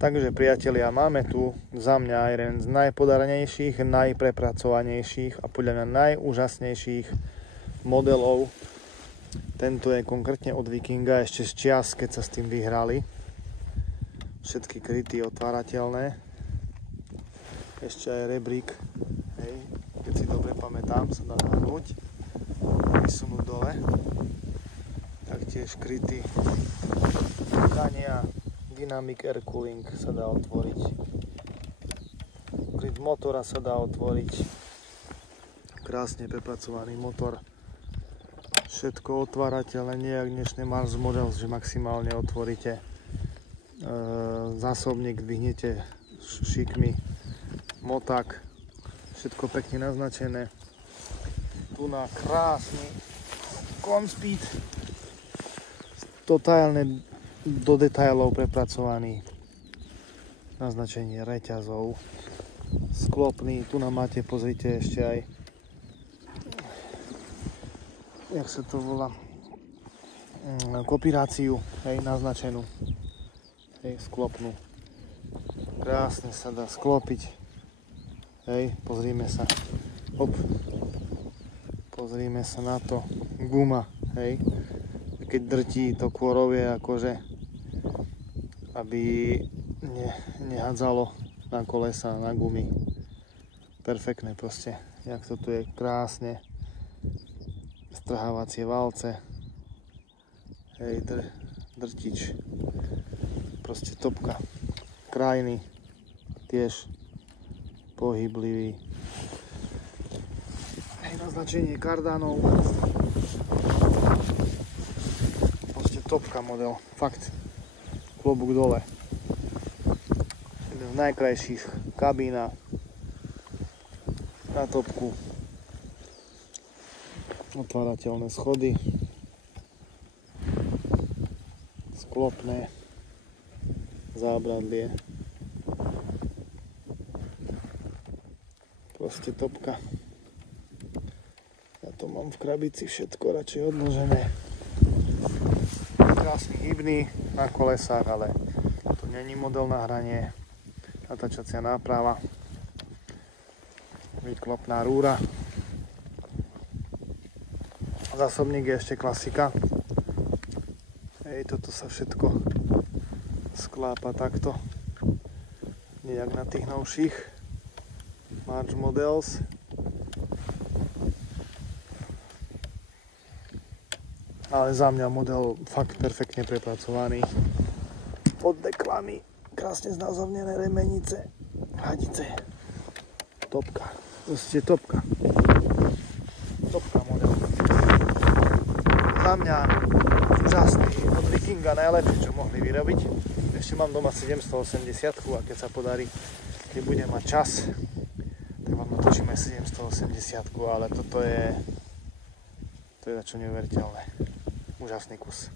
Takže priatelia, máme tu za mňa jeden z najpodarenejších, najprepracovanejších a podľa mňa najúžasnejších modelov. Tento je konkrétne od Vikinga, ešte z čias, keď sa s tým vyhrali. Všetky kryty otvárateľné. Ešte aj rebrík, hej, keď si dobre pamätám, sa dá nahnúť, vysunúť dole. Taktiež kryty dania. Dynamic Air Cooling sa dá otvoriť. Kryt motora sa dá otvoriť. Krásne prepracovaný motor. Všetko otvárateľné, nie jak dnešné Mars Models, že maximálne otvoríte zásobník, dvihnete šikmi, moták. Všetko pekne naznačené. Tu na krásny Conspeed. Totálne do detailov prepracovaný, naznačenie reťazov, sklopný, tu nám máte, pozrite ešte aj, jak sa to volá, kopiráciu, hej, naznačenú, hej, sklopnú, krásne sa dá sklopiť, hej, pozrime sa, hop, pozrime sa na to, guma, hej, keď drtí to kôrovie akože, aby nehádzalo na kolesa, na gumy. Perfektné proste, jak to tu je krásne. Strhávacie válce. Hej, drtič. Proste topka. Krajný, tiež pohyblivý. Hej, naznačenie kardánov. Proste topka model, fakt. Klobúk dole. Jeden z najkrajších, kabína na topku. Otvárateľné schody. Sklopné. Zábradlie. Proste topka. Ja to mám v krabici všetko radšej odložené. Krásny hybný na kolesách, ale to není model na hranie. Natáčacia náprava, výklopná rúra. Zásobník je ešte klasika. Hej, toto sa všetko sklápa takto, nejak na tých novších Mars Models. Ale za mňa model fakt perfektne prepracovaný. Pod deklami krásne znázornené remenice, hadice. Topka. Proste topka. Topka model. Za mňa úžasný. Od Vikinga najlepšie, čo mohli vyrobiť. Ešte mám doma 780 a keď sa podarí, keď budem mať čas, tak vám natočíme 780, ale toto je dačo neuveriteľné. Úžasný kus.